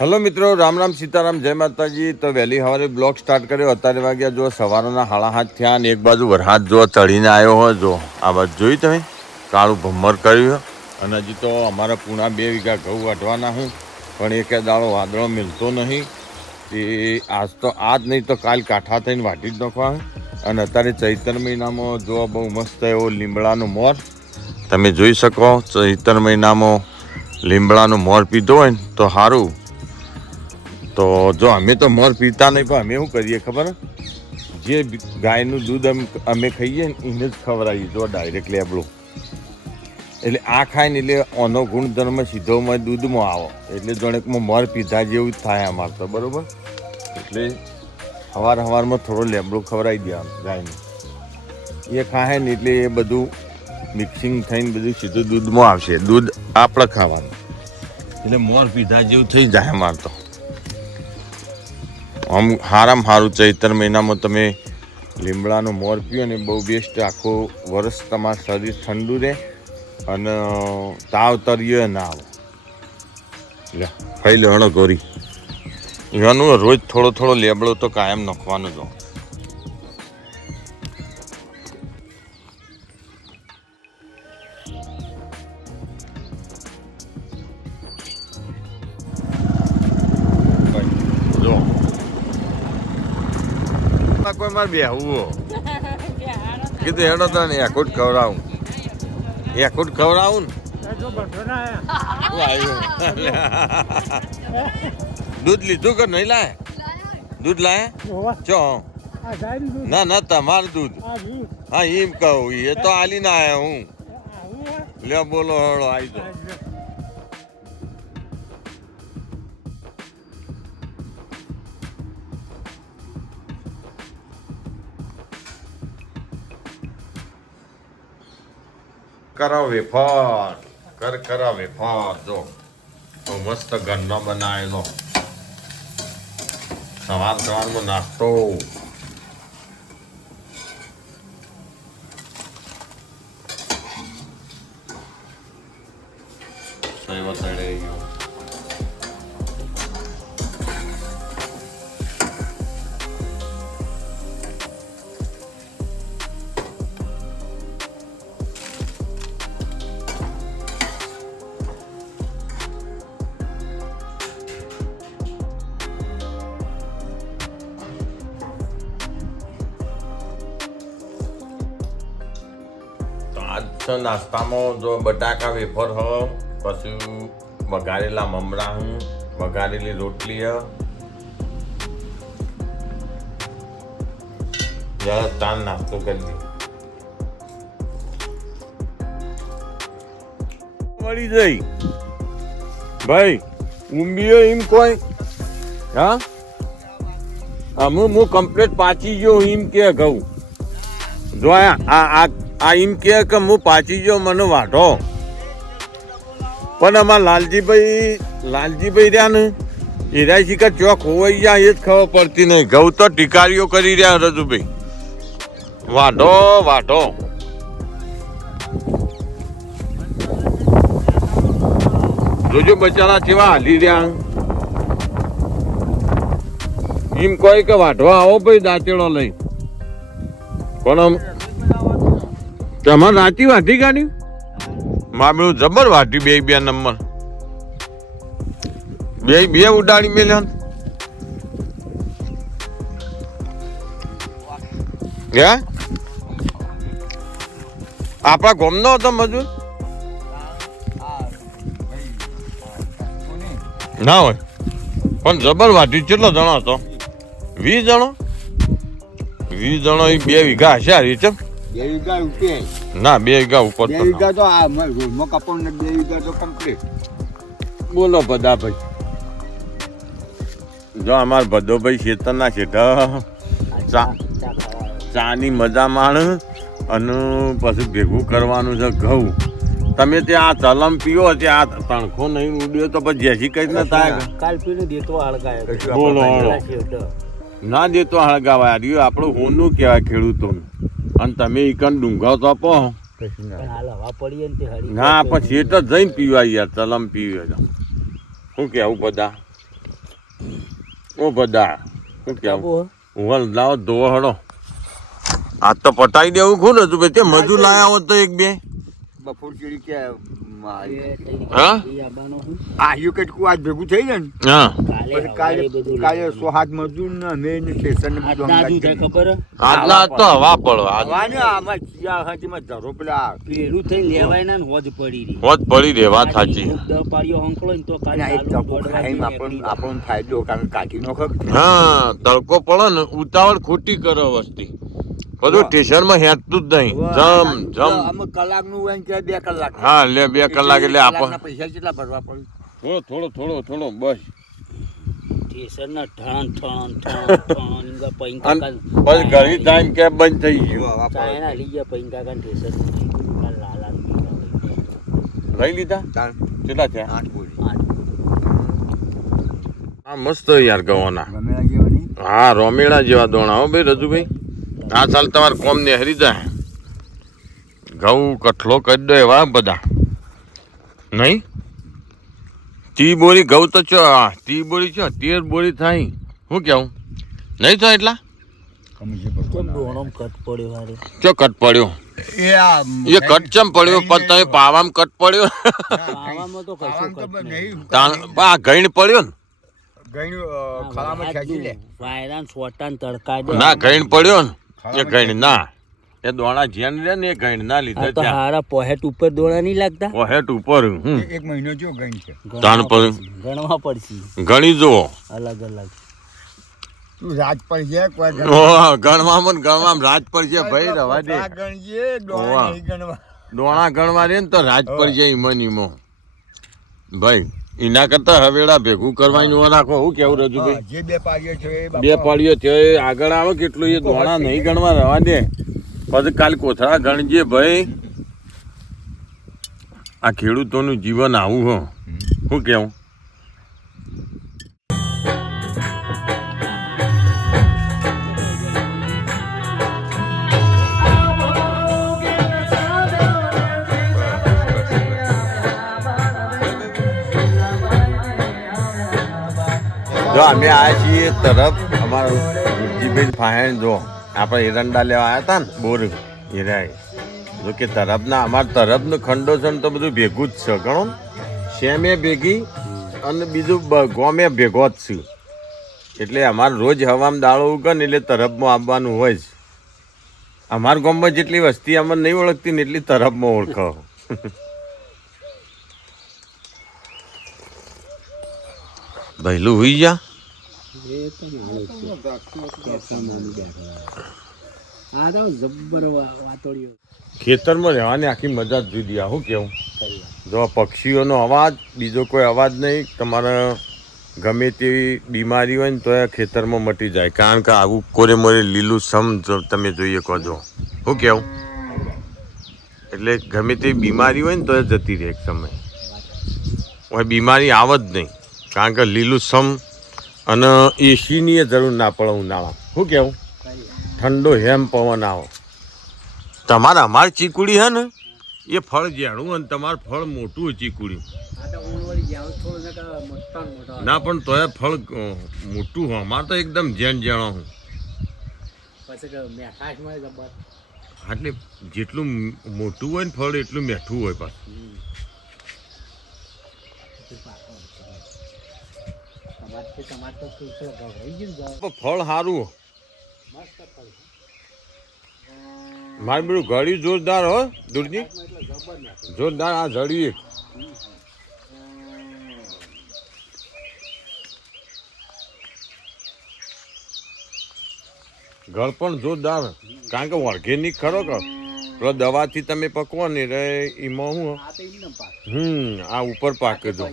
Hello મિત્રો, રામ રામ સીતારામ, જય માતાજી। તો વહેલી સવારે બ્લોગ સ્ટાર્ટ કર્યો। અત્યારે વાગ્યા જો સવારના 7:30 થયા અને એક બાજુ વરસાદ જો ચડીને આવ્યો હોય। જો આ બાજુ જોઈ તમે કાળું ભમ્મર કર્યું અને હજી તો અમારા પૂણા 2 વીઘા ઘઉં વાઢવાના હું, પણ એક દાડો વાદળો મિલતો નહીં। એ આજ તો આજ નહીં તો કાલ કાંઠા થઈને વાઢી જ નાખવા। અને અત્યારે ચૈત્ર મહિનામાં જો બહુ મસ્ત એવો લીમડાનો મોર તમે જોઈ શકો। ચૈત્ર મહિનામાં લીમડાનો મોર પીધો હોય ને તો સારું। તો જો અમે તો મોર પીતા નહીં, પણ અમે શું કરીએ ખબર, જે ગાયનું દૂધ અમે ખાઈએ ને એને જ ખવડાવીએ। જો ડાયરેક્ટ લેબડો એટલે આ ખાય ને એટલે ઓનો ગુણધર્મ સીધોમાં દૂધમાં આવો, એટલે જોણેકમાં મોર પીધા જેવું જ થાય અમારે તો, બરાબર। એટલે સવારમાં થોડો લેબડો ખવડાવી દેવાનો ગાયને, એ ખાય ને એટલે એ બધું મિક્સિંગ થઈને બધું સીધું દૂધમાં આવશે। દૂધ આપણે ખાવાનું એટલે મોર પીધા જેવું થઈ જાય અમારે તો। આમ સારામાં સારું ચૈત્ર મહિનામાં તમે લીમડાનો મોર પીઓ ને બહુ બેસ્ટ। આખું વર્ષ તમારું શરીર ઠંડુ રહે અને તાવ તરીએ ના આવે। લે ખાઈ લે હણો ગોરી, એનું રોજ થોડો થોડો લેબડો તો કાયમ નાખવાનો જ। કોઈ મારે બેહવું કીધું હેડો તને એકુટ ખવડાવું ને દૂધ લીધું કે નહીં લાય? દૂધ લાય ચો ના તમારું દૂધ? હા એમ કહું, એ તો આલી ના આયા હું। લે બોલો હળો આવી જાઓ। કરા વેફર કરા વેફર જો તો મસ્ત ઘરનો બનાવેલો સવારમાં નાસ્તો। સેવા તળે ગયો નાસ્તામાં જો બટાકા વેફર હ, પછી વઘારેલા મમરા હું, વઘારેલી રોટલી હ, જરા તાન નાસ્તો કરી દી મળી જઈ ભાઈ। ઊંબીઓ એમ કોઈ હા હું કમ્પ્લીટ પાછી ગયો એમ કે ઘઉં જો આ એમ કે હું પાછી ગયો મને વાઢો, પણ અમારા લાલજીભાઈ રહ્યા ને એરા શીખા ચોક હોવાઈ જાય એ જ ખબર પડતી નહીં। ઘઉં તો ટીકારીઓ કરી રહ્યા રજુભાઈ, વાઢો જોજો બચારા કેવા હાલી રહ્યા। એમ કોઈ કે વાઢવા આવો ભાઈ દાંતેડો લઈ, પણ તમારે રાતી વાઢી કાઢી મામલું જબર વાઢી। બે નંબર બે ઉડાડી મેલ્યા હે આપણા ગોમનો હતો મજૂર ના હોય, પણ જબર વાઢી। કેટલો જણો હતો? 20 જણો? 20 જણો એ 2 વીઘા હશે આ રીતે? 2 વીઘા ઉપર ના 2 વીઘા ઉપર 2 વીઘા તો આ રૂમમાં કપડ ને 2 વીઘા તો કમ્પ્લીટ। બોલો ભદાભાઈ, જો અમાર ભદોભાઈ ખેતરના શેઠા ચાની મજા માણ અને પછી ભેગું કરવાનું છે ઘઉં। તમે ત્યાં આ ચલમ પીવો, ત્યાં તણખો નહીં ઉડ્યો તો પછી જેસી કઈ ના થાય। કાલ પીને દેતો હળગાય બોલો ના દેતો હળગાવા રહ્યું આપણું હોનું કહેવાય ખેડૂતોનું। અને તમે ઈકન ડુંગાવ તો આપો ના, પણ શેઠ જ જઈને પીવાય યાર, ચલમ પીવે। શું કેવું બધા? ઓ બધા શું કેવું આબુ ઉવલ લાવો ધોવો હડો આ તો પટાઈ દેવું ખું ને તું ભાઈ તે મજૂર લાયા હોત તો એક બે બપોર ચીડી કે હા આયુ કેટલું આજ ભેગું થઈ જાય ને હા પછી કાલે 100 હાથ મજૂર ને મેં ને સ્ટેશન ને બધું અંગાત કરી. ખબર આજના તો હવા પડો આજ આવા ને આમાં ચિયા હાથીમાં ધરો પેલા પેલું થઈ લેવાય ના ને હોજ પડી રહી હોત પડી રે વાત સાચી પાડીઓ હંકળો ને તો કાલે અને એક ટપો ખાઈને આપણને ફાયદો કારણ કે કાઢી નો ખક હા તડકો પડે ને ઉતાવળ ખોટી કરો વસ્તી બધું સ્ટેશનમાં હેઠતું જ નહીં જમ અમે કલાકનું હોય ને કે 2 કલાક હા લે 2 કલાક એટલે કલાકના પૈસા કેટલા ભરવા પડે થોડો બસ સ્ટેશન ના ઠણ પૈંકા અને પછી ઘણી ટાઈમ કેબ બંધ થઈ ગયું ચાયના લઈ ગયા પૈંકા કાન સ્ટેશન લાલા લઈ લીધા તાણ કેટલા છે 8 બોલી હા મસ્ત યાર ગવાના ગમે જેવાની હા રોમેડા જેવા દોણા હો ભાઈ રજુભાઈ આ સાલ તમારે કોમ નેહરી જાય ઘઉં કઠલો કરી દો એવા બધા નહીં 30 બોરી ઘઉં તો ચો 30 બોરી ચો 13 બોરી થાય શું કેવું નહીં થાય એટલા કેમ દોણો કટ પડ્યો હારે ચો કટ પડ્યો એ આ એ કટ ચમ પડ્યો પણ તમે પાવામ કટ પડ્યો આવામાં તો કશું કટ નહીં આ ગઈણ પડ્યો ને ગણ્યું ખળામાં ખેંચી લે વાયરાન સોટાન તડકા દે ના ગઈણ પડ્યો ને એ ગઈણ ના એ દોણા જેન રે ને એ ગઈણ ના લીધે આ તો હારા પોહેટ ઉપર દોણા નહીં લાગતા ઓહેટ ઉપર એક મહિનો જો ગણ છે તાણ પર ગણવા પડશે ગણી જુઓ અલગ અલગ તું રાત પર છે કોઈ ગણવામાં રાજ પર છે ભાઈ રવા દે ગણજે ડોળા ઓવા. નહીં ગણવા દોણા ગણવા રે ને તો રાજ પર છે ઈમન ઈમો ભાઈ એના કરતા હવેડા ભેગું કરવાનું રાખો હું કેવું રજુ હા, ભાઈ જે બે પાડીઓ છે એ બે પાડીઓ છે એ આગળ આવે કેટલું એ દોણા નહીં ગણવા રવા દે પછી કાલ કોથળા ગણજે ભાઈ આ ખેડૂતોનું જીવન આવું હો શું કેવું જો અમે આવ્યા છીએ તરફ અમારું ગુરજીભાઈ ફાહેણ જો આપણે એરંડા લેવા આવ્યા હતા ને બોર હીરાય જો કે તરફના અમારા તરફનું ખંડો છે ને તો બધું ભેગું જ છે ગણો ને. શેમે ભેગી અને બીજું ગોમે ભેગો જ છું એટલે અમારે રોજ હવામાં દાળો ઉગે ને એટલે તરફમાં આવવાનું હોય જ અમારા ગામમાં જેટલી વસ્તી અમને નહીં ઓળખતી ને એટલી તરફમાં ઓળખો ભૈલું હુઈ જા આ તો જબ્બર વાતોડિયો ખેતરમાં રહેવાની આખી મજા જ જુદી આ શું કેવું જો પક્ષીઓનો અવાજ બીજો કોઈ અવાજ નહીં તમારે ગમે તેવી બીમારી હોય ને તો એ ખેતરમાં મટી જાય કારણ કે આવું કોરે મોરે લીલું સમ તમે જોઈએ કહો છો શું કેવું એટલે ગમે તેવી બીમારી હોય ને તો એ જતી રહે એક સમય હવે બીમારી આવે જ નહીં કારણ કે લીલું સમ અને એસીની એ જરૂર ના પડે ઉનાળા શું કેવું ઠંડો હેમ પવન આવો તમારે અમારી ચીકુડી છે ને એ ફળ ઝેણું અને તમારું ફળ મોટું હોય ચીકુડી ના પણ તોય ફળ મોટું હોય અમારે તો એકદમ ઝેણ ઝેણો હું એટલે જેટલું મોટું હોય ને ફળ એટલું મીઠું હોય પાછું ફળ સારું મારે બધું ઘડ્યું જોરદાર હો દૂરજી જોરદાર આ જડ્યું ઘર પણ જોરદાર કારણ કે ઓર્ગેનિક ખરો કે પેલો દવાથી તમે પકવો ને રે એમાં હું આ ઉપર પાકે જો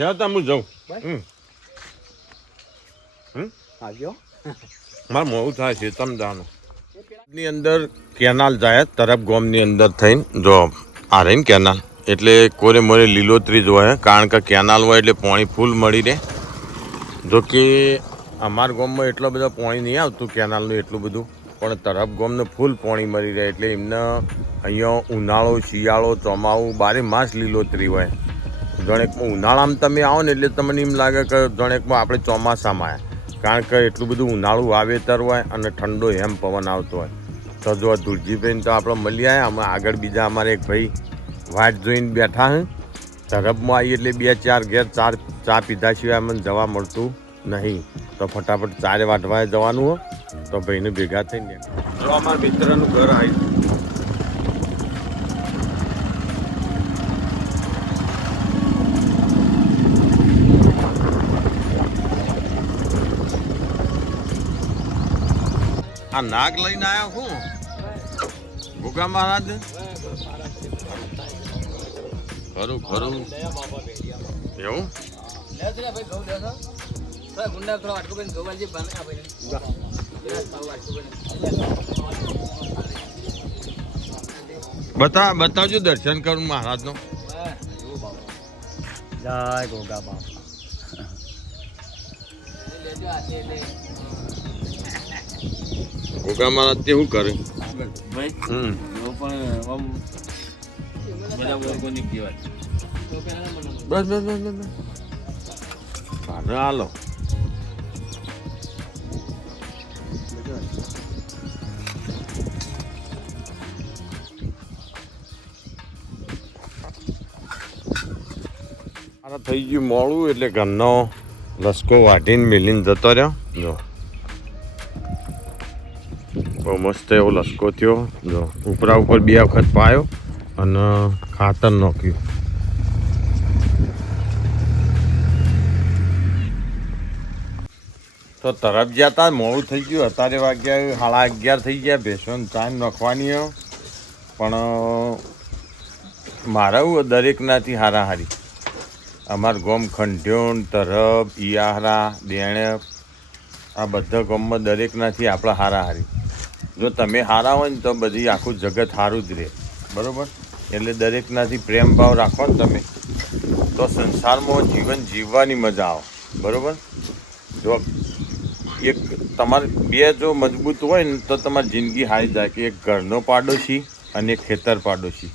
જાતા હું જાઉં મારે મોડું થાય છે તમદાનું ની અંદર કેનાલ જાય તરફ ગામની અંદર થઈને જો આ રહી ને કેનાલ એટલે કોરે મોરે લીલોતરી જ હોય કારણ કે કેનાલ હોય એટલે પાણી ફૂલ મળી રહે જો કે અમારા ગામમાં એટલો બધો પાણી નહીં આવતું કેનાલનું એટલું બધું પણ તરફ ગોમને ફૂલ પાણી મળી રહે એટલે એમને અહીંયા ઉનાળો શિયાળો ચોમાસું બારે માસ લીલોતરી હોય. જણેકમાં ઉનાળામાં તમે આવો ને એટલે તમને એમ લાગે કે જણેકમાં આપણે ચોમાસામાં આવ્યા, કારણ કે એટલું બધું ઉનાળું વાવેતર હોય અને ઠંડો હેમ પવન આવતો હોય. તો જો ધુરજીભાઈને તો આપણે મળી આવ્યા. અમે આગળ બીજા અમારે એક ભાઈ વાટ જોઈને બેઠા હે. તરફમાં આવી એટલે 2-4 ઘેર ચા પીધા સિવાય અમને જવા મળતું નહીં. તો ફટાફટ ચારે વાટવા જવાનું હોય તો ભાઈને ભેગા થઈને જો અમારા મિત્રનું ઘર આવ્યું. આ નાગ લઈને આવ્યો હું ભૂગા મહારાજ. ખરું ખરું એવું બતાવજો દર્શન કરું મહારાજ નો. જય ગોગા બાપા. ભૂગા મહારાજ તે શું કરે? બસ હાલો. મારે થઈ ગયું મોડું એટલે ઘરનો લસકો વાટીને મેલીને જતો રહ્યો. જો બહુ મસ્ત એવો લસકો થયો. જો ઉપરા ઉપર 2 વખત પાયો અને ખાતર નાખ્યું. તો તરફ ગયા હતા, મોડું થઈ ગયું. અત્યારે વાગ્યા 11:30 થઈ ગયા. ભેંસોને ટાઈમ નાખવાની પણ મારા દરેકનાથી હારાહારી. અમારા ગામ ખંડ્યોન તરફ ઈયાહરા દેણે આ બધા ગામમાં દરેકનાથી આપણા હારાહારી. જો તમે હારા હોય ને તો બધી આખું જગત સારું જ રહે. બરાબર? એટલે દરેકનાથી પ્રેમ ભાવ રાખો ને તમે તો સંસારમાં જીવન જીવવાની મજા આવે. બરાબર? જો એક તમારે 2 જો મજબૂત હોય ને તો તમારી જિંદગી હારી જાય કે એક ઘરનો પાડોશી અને એક ખેતર પાડોશી.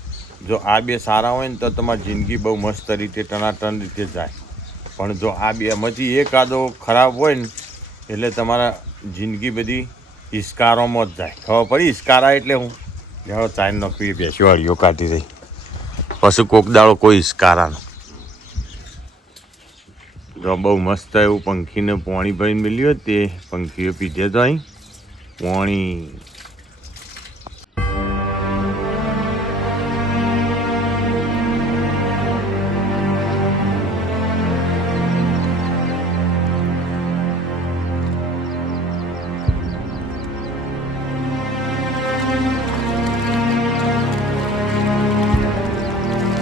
જો આ 2 સારા હોય ને તો તમારી જિંદગી બહુ મસ્ત રીતે ટનાટન રીતે જાય. પણ જો આ 2માંથી એક આદો ખરાબ હોય ને એટલે તમારા જિંદગી બધી ઈસ્કારોમાં જ જાય. ખબર પડી? ઈસ્કારા એટલે હું જાઓ ચાઈન નોકરી બેસ્યો હળીઓ કાઢી રહી પછી કોક દાડો કોઈ ઈસ્કારા. જો બહુ મસ્ત એવું પંખીને પાણી ભરીને મળ્યું. તે પંખીઓ પીધે તો અહીં પાણી.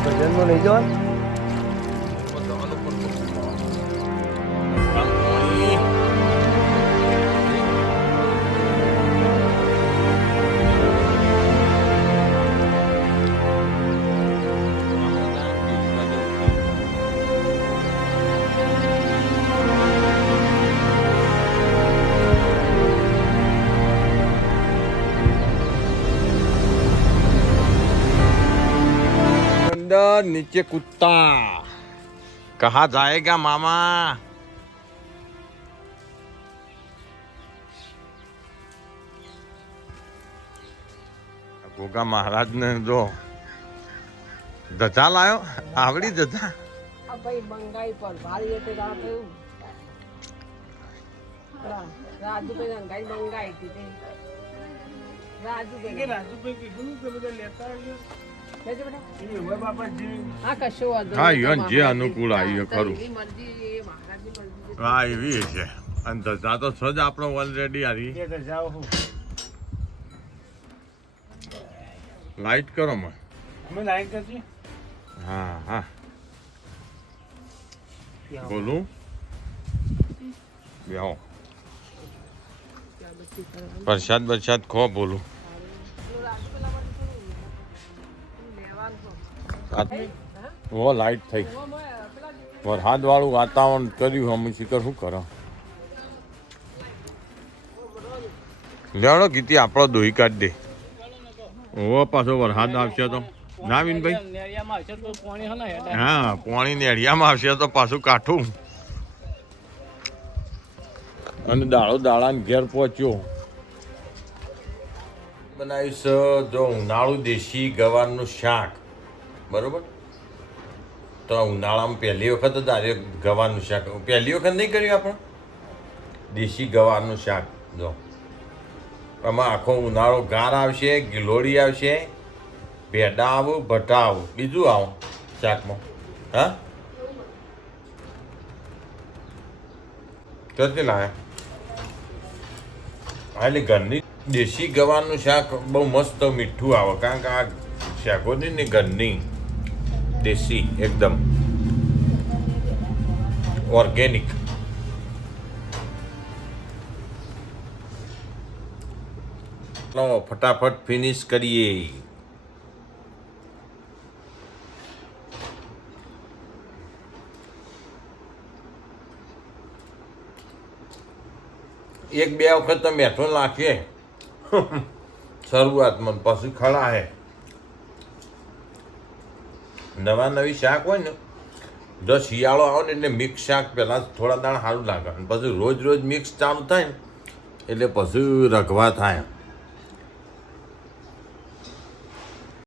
ભજનમાં લઈ જવા. नीचे कुत्ता कहाँ जाएगा मामा? गोगा महाराज ने जो धजा लायो आवड़ी धजा ભાઈ મંગાઈ પર ભારી એટલે રાત એવું રાજુભાઈ મંગાઈ હતી તે રાજુભાઈ કીધું કે બધા લેતા આવ્યો. હા કશો વાંધો હા યન જે અનુકૂળ આવ્યું ખરું. એવી મરજી એ મહારાજની મરજી. હા એવી છે. અને ધજા તો સજ આપણો ઓલરેડી આવી લાઈટ કરો મને. અમે લાઈટ કરજી. હા હા બોલું બેહો પ્રસાદ બરસાદ ખો બોલું. ઓ લાઈટ થઈ વરસાદ વાળું વાતાવરણ કર્યું. અમે શીખર શું કરો લેવડો કીધી આપણો દોહી કાઢ દે ઓ પાછો વરસાદ આવશે તો ના વિનભાઈ નેરિયામાં આવશે તો પાણી હલાય એટલે હા પાણી નેડિયામાં આવશે તો પાછું કાઠું અને દાળાને ઘેર પહોંચ્યો બનાવીશ જો ઉનાળું દેશી ગવારનું શાક બરોબર તો ઉનાળામાં પહેલી વખત જ આ ગવારનું શાક પહેલી વખત નહીં કર્યું આપણે દેશી ગવારનું શાક જો આમાં આખો ઉનાળો ગાર આવશે ગિલોડી આવશે ભેડા આવું ભટા આવું બીજું આવું શાકમાં હા ક્યાંથી લાયા હા એટલે ઘરની દેશી ગવારનું શાક બહુ મસ્ત મીઠું આવે કારણ કે આ શાકો ને ઘરની દેશી એકદમ ઓર્ગેનિક ફટાફટ ફિનિશ કરીએ એક બે વખત તો મેઠો નાખીએ શરૂઆતમાં પછી ખડા હે નવા નવી શાક હોય ને જો શિયાળો આવે ને એટલે મિક્સ શાક પહેલાં થોડા દાણા સારું લાગે અને પછી રોજ મિક્સ ચાલુ થાય ને એટલે પછી રઘવા થાય